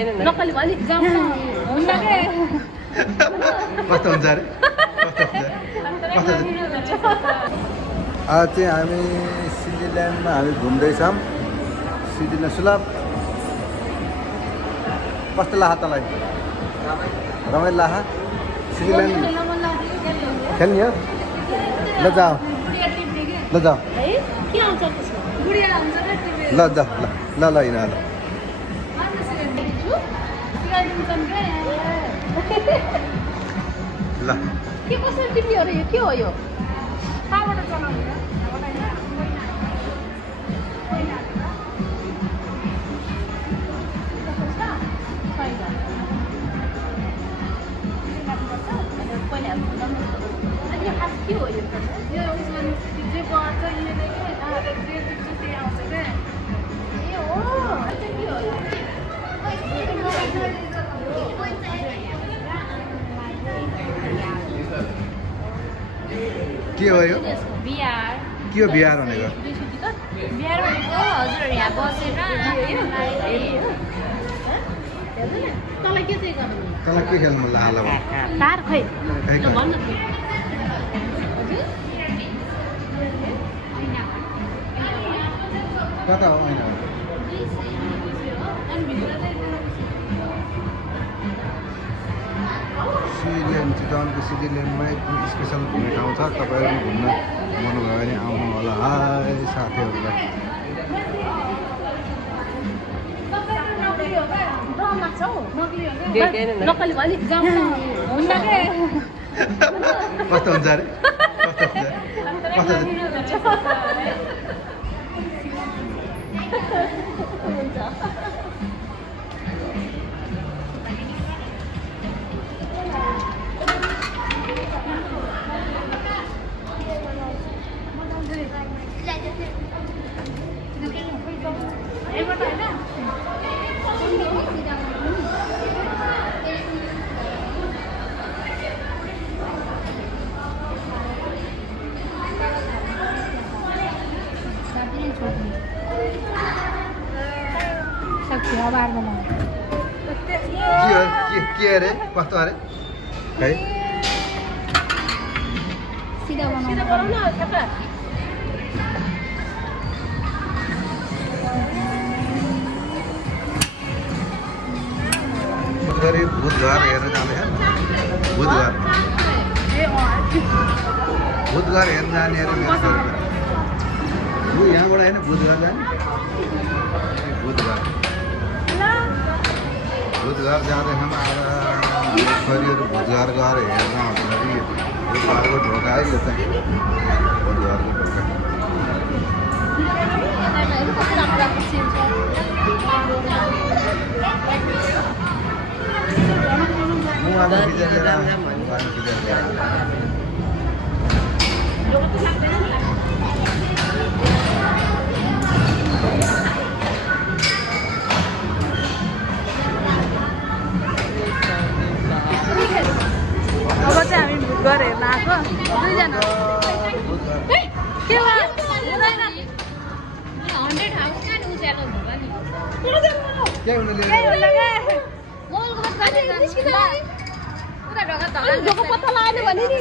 नक्कली भयो नि जाउँ हुन्छ के कस्तो हुन्छ अरे आज चाहिँ हामी स्विजरल्यान्डमा हामी घुम्दैछौँ स्विजरल्यान्ड सुलभ कस्तो लाग्छ तँलाई रमाइलो लाग्छ स्विजरल्यान्ड खेल्ने हो ल जाऊ ल जाऊ ल जा ल ल हिँड ल ल के कसरी टिप्ने हो यो के हो यो कहाँबाट चलाउने हो के हो यो बिहार के हो बिहार भनेको बिहार भनेको हजुरहरू यहाँ बसेर तँलाई के चाहिँ गर्नु तँलाई के खेल्नु मन लाग्यो तार खै खै खै। भन्न कता हो ऐना स्विजरल्यान्ड चितवनको स्विजरल्यान्डमा एकदम स्पेसल घुम्ने ठाउँ छ तपाईँहरू घुम्न मनभयो भने आउनु होला हाई साथीहरूलाई नक्कली भयो नि जाउँ हुन्छ के कस्तो हुन्छ अरे कस्तो के अरे कस्तो अरे है सिधा बनाउनु न ठ्याक्क गरी बुधबार हेर्न जाँदैछ बुधबार बुधबार हेर्न जाने अरे मेरो छोरीलाई यहाँबाट होइन बुधबार जाने बुधबार बुधबार जाँदैछौँ अब छोरीहरू बुधबार गएर हेर्न आउँदाखेरि बुधबारको ढोका है यो चाहिँ बुधबारको ढोका मुहामा भिजेर लिएर मुहामा भिजेर लिएर अब चाहिँ हामी बुधबार हेर्न आएको दुईजना के भयो हुँदैन 100 हाउस कहाँ उज्यालो होला नि के हुनु केही लिएर हुन्न क्या मलको बस उता ढोका धला जोको पत्ता लगाएन भने नि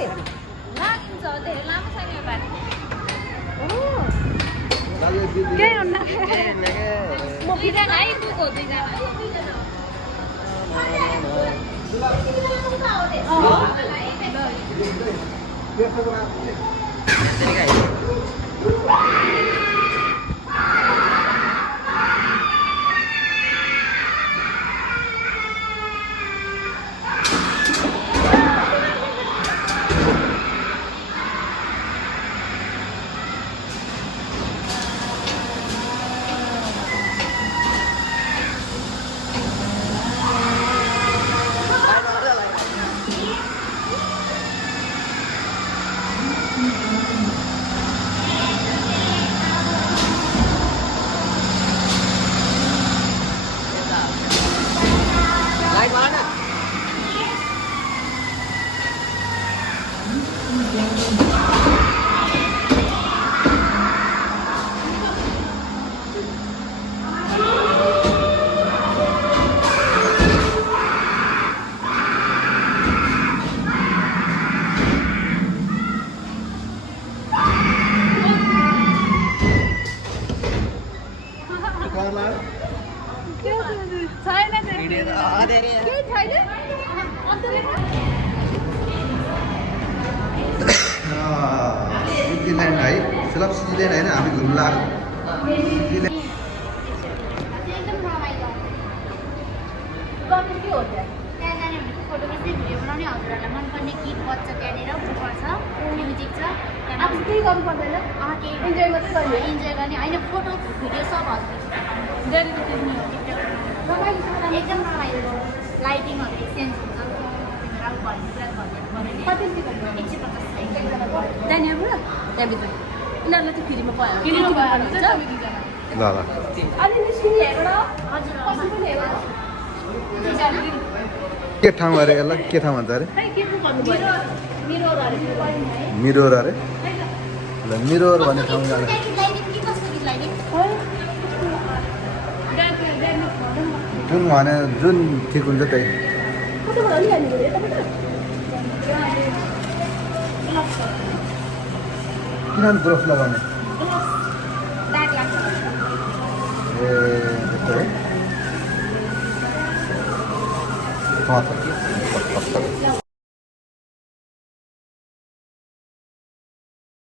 लाग्छ धेरै लामो छैन यो बाटो केही हुन्न म बिजना है दुको बिजना केही छैन अन्तले सिटील्यान्ड है फिलप सिटील्यान्ड होइन हामी घुम्नु लाग्यो एकदम रमाइलो गर्नु के हो त्यहाँ त्यहाँ जाने भनेको फोटोग्राफी भिडियो बनाउने हजुरहरूलाई मनपर्ने गीत बज्छ त्यहाँनिर बुकर छ म्युजिक छ अब केही गर्नु पर्दैन इन्जोय मात्रै गर्ने इन्जोय गर्ने होइन फोटो भिडियो सब हजुर रमाइलो छ एकदम रमाइलो लाइटिङहरू एक्सचेन्ज हुन्छ कति टिकट 150 त्यहाँनिरबाट त्यहाँभित्र यिनीहरूलाई चाहिँ फ्रीमा पायो फ्रीमा पायो ल ल अनि निस्किने हेरबाट हजुर पछि पनि हेर के ठाउँ अरे यसलाई के ठाउँ भन्छ अरे खै के पो भन्नुभयो मिरोर अरे ल मिरोर भन्ने ठाउँ जाँदा जुन भने जुन ठिक हुन्छ त्यही कताबाट अलि हाल्नु पऱ्यो यताबाट किन ग्रोफ लगाउने दाग लाग्छ ए त्यस्तो है